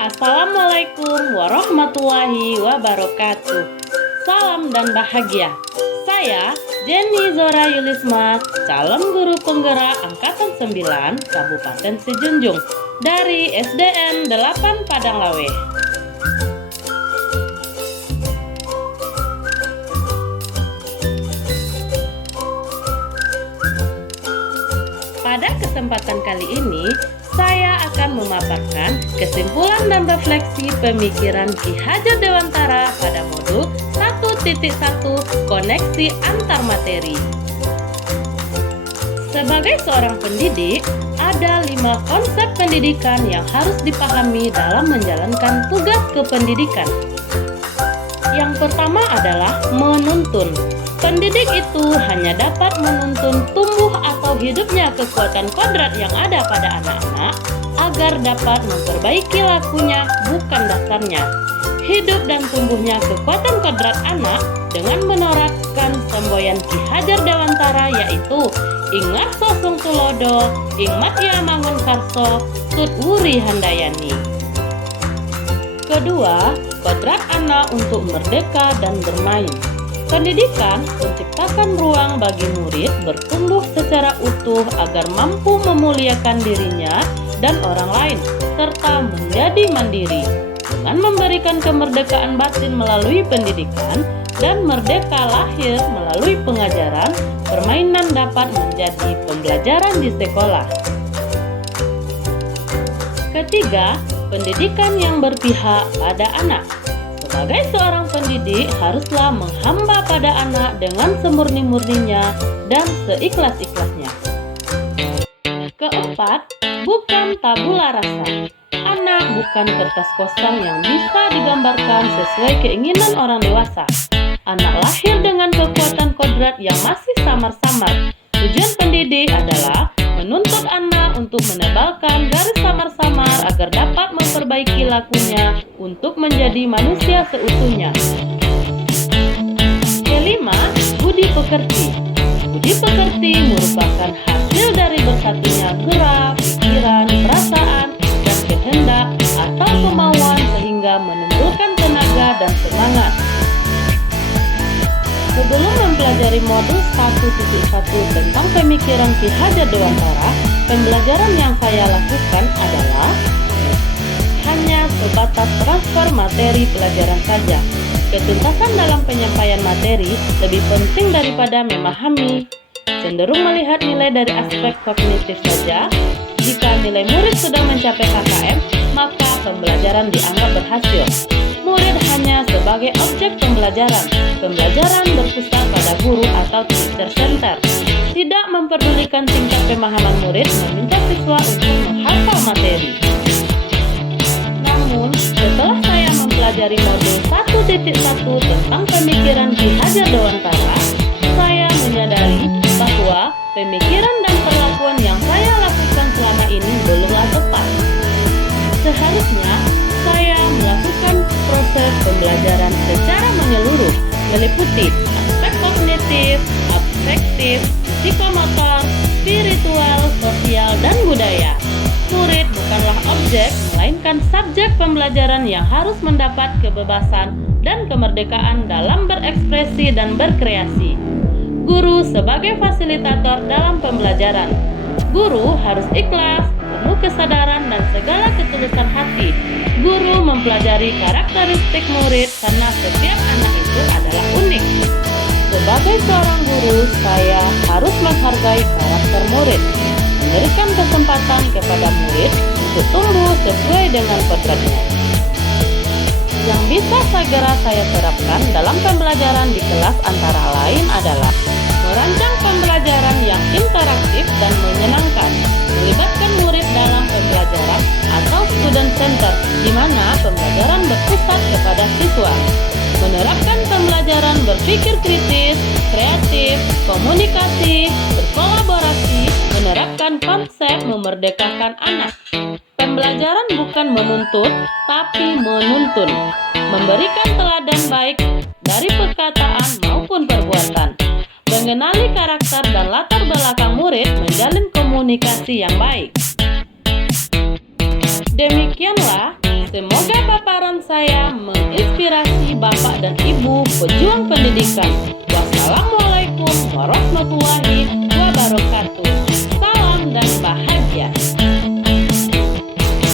Assalamualaikum warahmatullahi wabarakatuh. Salam dan bahagia. Saya Jenny Zora Yulisma, calon guru penggerak Angkatan 9 Kabupaten Sejunjung dari SDN 8 Padanglawe. Pada kesempatan kali ini, saya akan memaparkan kesimpulan dan refleksi pemikiran Ki Hajar Dewantara pada modul 1.1 Koneksi Antar Materi. Sebagai seorang pendidik, ada 5 konsep pendidikan yang harus dipahami dalam menjalankan tugas kependidikan. Yang pertama adalah menuntun. Pendidik itu hanya dapat menuntun tumbuh atau hidupnya kekuatan kodrat yang ada pada anak-anak agar dapat memperbaiki lakunya, bukan dasarnya. Hidup dan tumbuhnya kekuatan kodrat anak dengan menerapkan semboyan Ki Hajar Dewantara, yaitu Ingat Sosung Tulodo, Ingmat Ya Mangun Karso, Tut Wuri Handayani. Kedua, kodrat anak untuk merdeka dan bermain. Pendidikan menciptakan ruang bagi murid bertumbuh secara utuh agar mampu memuliakan dirinya dan orang lain, serta menjadi mandiri. Dengan memberikan kemerdekaan batin melalui pendidikan dan merdeka lahir melalui pengajaran, permainan dapat menjadi pembelajaran di sekolah. Ketiga, pendidikan yang berpihak pada anak. Sebagai seorang pendidik, haruslah menghamba pada anak dengan semurni-murninya dan seikhlas-ikhlasnya. Keempat, bukan tabula rasa. Anak bukan kertas kosong yang bisa digambarkan sesuai keinginan orang dewasa. Anak lahir dengan kekuatan kodrat yang masih samar-samar. Tujuan pendidik adalah menuntut anak untuk menebalkan garis samar-samar agar dapat memperbaiki lakunya untuk menjadi manusia seutuhnya. Kelima, budi pekerti. Budi pekerti merupakan hasil dari bersatunya gerak, pikiran, perasaan, dan kehendak atau kemauan sehingga menimbulkan tenaga dan semangat. Sebelum mempelajari modul 1.1 tentang pemikiran Ki Hajar Dewantara, pembelajaran yang saya lakukan adalah hanya sebatas transfer materi pelajaran saja. Ketuntasan dalam penyampaian materi lebih penting daripada memahami. Cenderung melihat nilai dari aspek kognitif saja. Jika nilai murid sudah mencapai KKM, maka pembelajaran dianggap berhasil. Murid hanya sebagai objek pembelajaran. Pembelajaran berpusat pada guru atau teacher center. Tidak memperdulikan tingkat pemahaman murid, meminta siswa untuk menghafal materi. Namun, setelah saya mempelajari modul 1.1 tentang pemikiran Ki Hajar Dewantara, saya menyadari bahwa pemikiran dan perlakuan yang saya lakukan selama ini belumlah tepat. Seharusnya saya melakukan proses pembelajaran secara menyeluruh, meliputi aspek kognitif, afektif, psikomotor, spiritual, sosial, dan budaya. Murid bukanlah objek, melainkan subjek pembelajaran yang harus mendapat kebebasan dan kemerdekaan dalam berekspresi dan berkreasi. Guru sebagai fasilitator dalam pembelajaran. Guru harus ikhlas, penuh kesadaran dan segala ketulusan hati. Guru mempelajari karakteristik murid karena setiap anak itu adalah unik. Sebagai seorang guru, saya harus menghargai karakter murid, memberikan kesempatan kepada murid untuk tumbuh sesuai dengan kodratnya. Yang bisa segera saya terapkan dalam pembelajaran di kelas antara lain adalah merancang pembelajaran yang interaktif dan menyenangkan, melibatkan murid dalam pembelajaran atau student center, di mana pembelajaran berpusat kepada siswa, menerapkan pembelajaran berpikir kritis, kreatif, komunikasi, berkolaborasi, menerapkan konsep memerdekakan anak. Pembelajaran bukan menuntut, tapi menuntun, memberikan teladan baik dari perkataan maupun perbuatan, mengenali karakter dan latar belakang murid, menjalin komunikasi yang baik. Demikianlah Semoga paparan saya menginspirasi Bapak dan Ibu pejuang pendidikan. Wassalamualaikum warahmatullahi